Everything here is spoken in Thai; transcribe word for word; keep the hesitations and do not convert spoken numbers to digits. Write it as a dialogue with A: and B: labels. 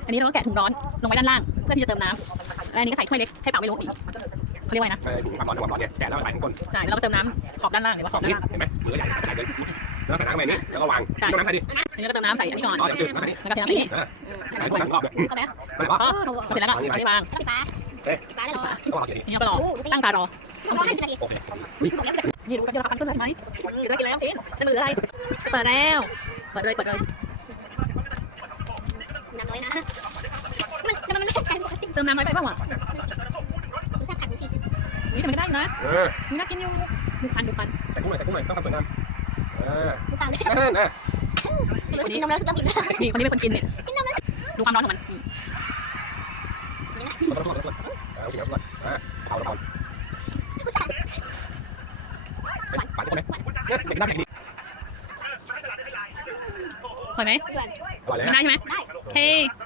A: อันนี้เราก็แกะถุงร้อนลงไว้ด้านล่างเพื่อที่จะเติมน้ำแล้วอันนี้ก็ใส่ถ้วยเล็กใช้เปล่าไม่รู้เขาเรียกว่าไงนะ
B: เออถุงความร้อนความร้อนเนี่ยแกะแล้วใส่ข้างบน
A: ใช่แล้วเราก็เติมน้ำขอบด้านล่างหรือว่าขอบด้าน
B: นี้
A: ล่าง
B: เห็นไหมมือใหญ่ใหญ่เลยแล้วใส่น้ำไปนี่แล้วก็วางต้นน้ำใส่ดิ
A: อันนี้ก็เติมน้ำใส่อันนี้ก่อน
B: อ๋อเดี๋ยวจืดน้ำใส่นี่
A: แล้วก็เทน้ำอีก
B: ใส่คนทั้งรอบเลย
C: เข้าไปแล้ว
B: ไม่พอ
A: พอเสร็จแล้วก็เอาที่วาง
C: ก็ปิดฝาปิดฝาแล้วเหรอ
B: ต้องเอาอย่างนี้
A: นี่ก็รอตั้งตารอ
C: รอให้สิบนาที
B: โอเค
C: บอกแล้ว
A: นี่ดูกันจะราคาขึ้นเลยไหมกินได้กินแล้วกินจะเหลืออะไรเปิดแล้วเปิดเลยเปิดเลย
C: น้ำน้อยนะมันทำไมมันไม่แข็งปกติ
A: เติมน้ำน้อยไปเปล่าวะ
C: รสชาติขัดดูสิ
A: นี่ทำไมได้นะ
B: เออ
A: มีน่ากินอยู่ดูพันดูพัน
B: ใส่กุ้งหน่อยใส่กุ้งหน่อยต้องทำสวยงามเออ
C: ดูตามเลย
B: นั่นนะ
C: กินนมแล้วสุดยอดอิ่ม
A: นี่คนนี้เป็นคนกินเนี่ยดูความร้อนของมัน
B: ขอโทษขอโทษขอโทษเออโอเคครับอ่าเผาละครปั่นใช่ไหมเนี่ยเด็กน่าแข่งดี
A: พอไหม
C: เพื่อน
B: อร่อยเลย
A: มันได้ใช่ไหม
C: ได้
A: เฮ้